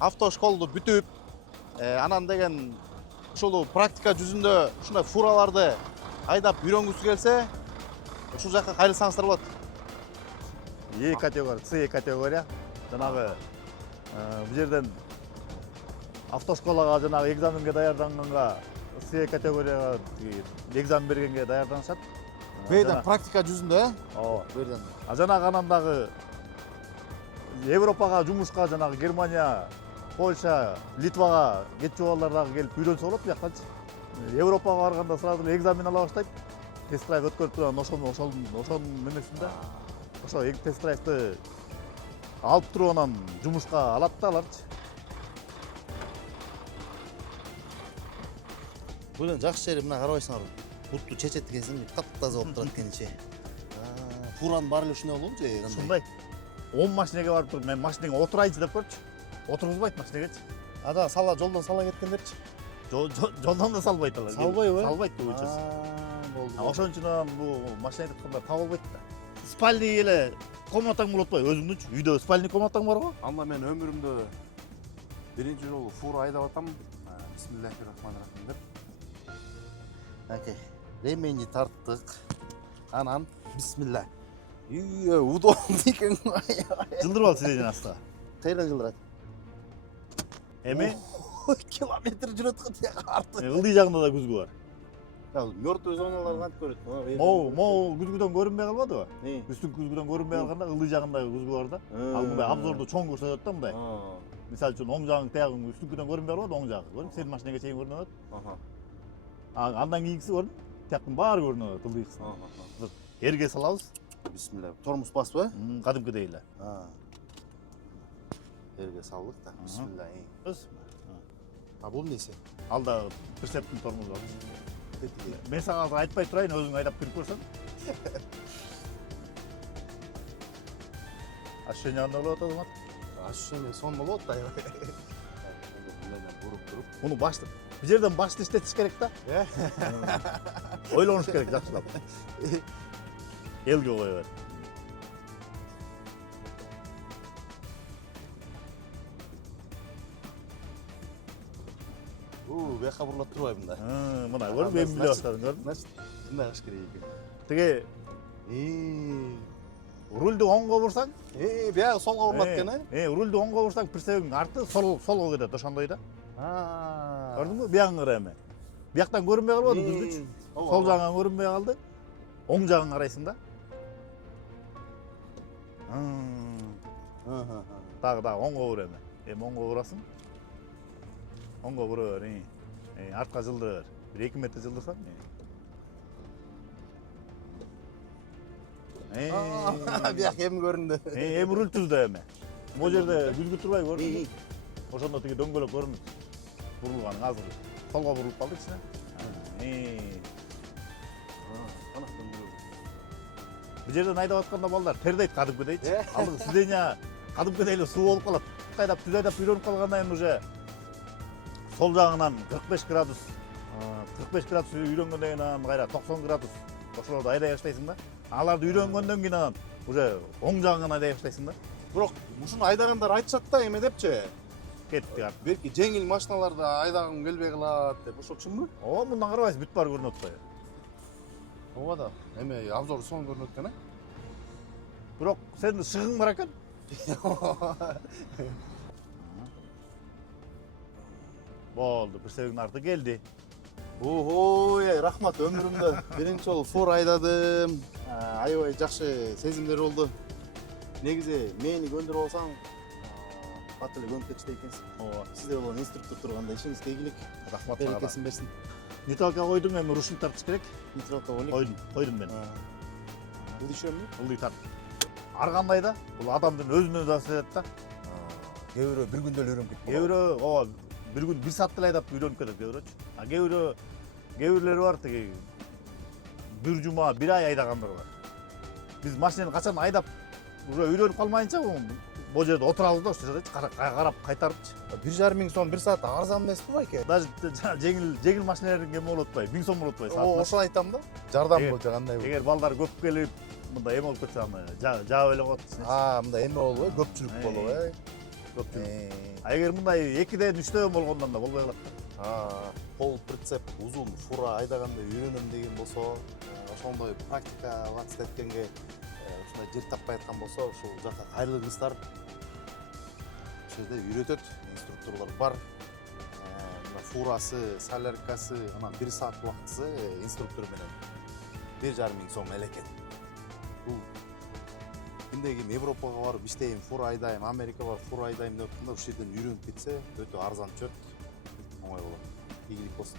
автошколду бүтүп, анан деген ушул практика жүзүндө ушундай фураларды айдап үйрөнгүсү келсе, ушул жакка кайрылсаңыздар болот. Е категория, С категория. Жанагы бул жерден автошколага жанагы экзаменге даярданганга С категорияга экзамен бергенге даярданышат. Бейден практика жүзүндө, Ооба. бейден. А жанагы анан дагы Европага жумушка жанагы Германия, Польша, Литвага кетчү балдар дагы келип үйрөнсө болот бияктанчы. Европага барганда сразу эле экзамен ала баштайт. Тест драйв өткөрүп турган ошонун немесинде. Ошо тест драйвты алып туруп анан жумушка алат да аларчы. Бул жакшы жери мына карабайсыңар. Бутту чечет экенсиң, таптаза болуп турат кеничи. Фуранын баары эле ушундай болобу же кандай? Ушундай. 10 машинеге барып туруп, мен машинеге отурайчы деп көрчү. Отургузбайт машинегечи. Ада сала жолдон сала кеткендерчи. Жолдон да салбайт алар. Салбайбы? Салбайт көбүнчөсү. Болду. Ошон үчүн бул машина айдаткандар табылбайт да. Спальный эле комнатаң болот атпайбы өзүңдүнчү? Үйдө спальный комнатаң барбы? Анда мен өмүрүмдө биринчи жолу фура айдап атам. Бисмиллахиррахманиррахим деп. Окей. Ременди тарттык. Анан бисмилла. Удобно экен. Жылдырбал сиденин астыга. Кайдан жылдырат? Эми Километр жүрөт го тияка арты. ылдый жагында да күзгү бар. Мёртвый зоналар кантип көрөт? Могу күзгүдөн көрүнбөй калбадыбы? Не? Үстүн күзгүдөн көрүнбөй калганда ылдый жагындагы күзгү бар да. Ал мындай обзорду чоң көрсөтөт да мындай. Мисалы үчүн оң жагың тиягың үстүнкүдөн көрүнбөй калбады, оң жагы. Көрүң, сенин машинеге чейин көрүнөт. Андан кийинкиси көрүн, тияктын баары көрүнөт ылдыйкысы. Эрге салабыз. Бисмилла. Тормоз баспы? Кадимкидей эле. Эрге салдык да. Бисмилла. Өз. Бул несі? Алда прицептин тормозу бар. Мен сага азыр айтпай турайын, өзүң айдап кирип көрсөң. Ощущение кандай болуп атат, Азамат? Ощущение сон болот да. Буруп туруп. Муну башты. Бул жерден башты иштетиш керек да. Ойлонуш керек жакшылап. Элге кое бер. Бияка бурулат турбайбы мында? Мына көрүң, мен биле баштадым, көрдүң? Мындай кылыш керек экен. Тиги рульду оңго бурсаң, Биягы солго бурулат экен, рульду оңго бурсаң, прицебиңдин арты солго кетет, ошондой да. Көрдүңбү? Биягыңы кара эми. Бияктан көрүнбөй калбады күзгүчү. Сол жагыңан көрүнбөй калды. Оң жагың карайсың да. Дагы оңго бур эми. Эми оңго бурасың. Оңго бура бер. Артка жылдыр. Bir 2 метр жылдырсаң. Бияк эми көрүндү. Эми руль түздү эми. Бул жерде күзгү турбай көрдүңбү? Ошондо тиги дөңгөлөк көрүнөт. Бурулганың азыр солго бурулуп калды ичине. Бул жерден айдап атканда балдар тердейт кадимкидейчи. Ал сиденья кадимкидей эле суу болуп калат. Айдап түз айдап үйрөнүп калгандан кийин уже сол жагынан 45 градус үйрөнгөндөн кийин анан кайра 90 градус ошолорду айдай баштайсың да. Аларды үйрөнгөндөн кийин анан уже оң жагынан айдай баштайсың да. Бирок ушуну айдагандар айтышат да эме депчи. Кетти ар. Белки жеңил машиналарды айдагым келбей калат деп. Ошо чынбы? Ооба, мындан карабайсың, бүт баары көрүнөт атпайбы? Ооба да. Эме обзор сон көрүнөт экен, Бирок сенин шыгың бар экен. Болду, прицебиңдин арты келди. Ой, рахмат, өмүрүмдө биринчи жолу фура айдадым. Аябай жакшы сезимдер болду. Негизи мени көндүрүп алсаң, бат эле көнүп кетчү экенсиң. Ооба. Сизде болгон инструктор турганда ишиңизге ийгилик. Рахмат сага. Берекесин берсин. Нейтралка койдуң, эми ручник тартыш керек. Нейтралка ойнойт. Койдум мен. Ылдый түшөмбү? Ылдый тарт. Ар кандай да, бул адамдын өзүнө да алат да. Кээ бирөө бир күндө эле үйрөнүп кетти. Кээ бирөө ооба, бир күн 1 саат эле айдап үйрөнүп кетет кээ бирөөчү. А кээ бирлери бар тиги бир жума, бир ай айдагандар бар. Биз машинени качан айдап уже үйрөнүп калмайынча бул жерде отурабыз да, ошол жерде карап кайтарыпчы. 1,5 миң сом 1 саат арзан эмеспи байке? Даже жеңил машинелердин кем болуп атпайбы, 1000 сом болуп атпайбы саатына. Ошону айтам да. Жардам болчу кандай болуп. Эгер балдар көп келип, мындай эме болуп кетсе аны жаап эле коет. Мындай эме болуп, көпчүлүк болуп, көпчүлүк. А эгер мындай 2ден 3төн болгондон да болбой калат. Пол прицеп узун фура айдаганда үйрөнөм деген болсо, ошондой практикага катышып ушундай жер таппай аткан болсо, ушул жака кайрылыңыздар. Ошол жерде үйрөтөт, инструкторлор бар. Мына фурасы, соляркасы, анан 1 саат убактысы инструктор менен 1,5 миң сом элекет. Бул кимде ким Европага барып иштейм, фура айдайм, Америка барып фура айдайм деп атканда ушул жерден үйрөнүп кетсе, өтө арзан чөт, оңой болот. Ийгилик болсун.